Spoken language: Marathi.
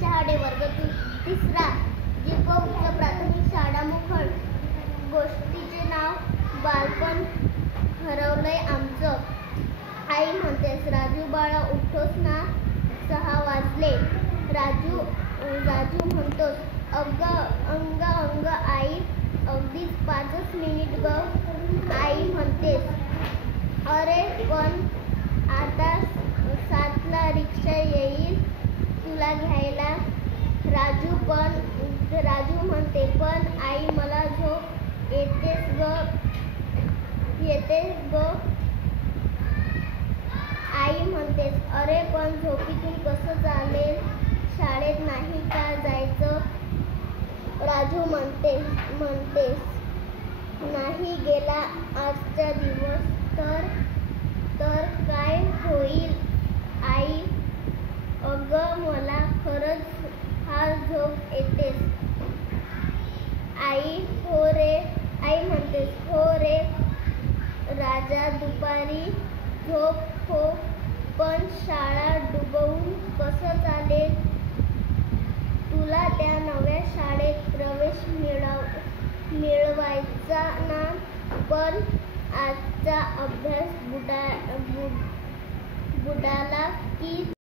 शहाडे, वर्ग तिसरा, जिप उच्च प्राथमिक शाळा मुखड. गोष्टीचे नाव बालपण हरवलंय आमचं. आई म्हणतेस, राजू बाळा उठतोस ना, 6 वाजले. राजू म्हणतोस, अंग आई अगदीच 5च मिनिट ग. आई म्हणतेस, अरे पण आता 7ला रिक्षा येईल तुला घ्यायला. राजू म्हणते, पण आई मला झोप येतेच ग. आई म्हणतेस, अरे पण झोपेतून कसं चालेल, शाळेत नाही का जायचं. राजू म्हणतेस, नाही गेला आजचा दिवस तर काय होईल. आई, अगं मला खरंच फार झोप येतेस. आई म्हणतेस, हो रे राजा, दुपारी झोप हो, पण शाळा डुबवून कसं चालेल. तुला त्या नव्या शाळेत प्रवेश मिळवायचा ना, पण आजचा अभ्यास बुडाला की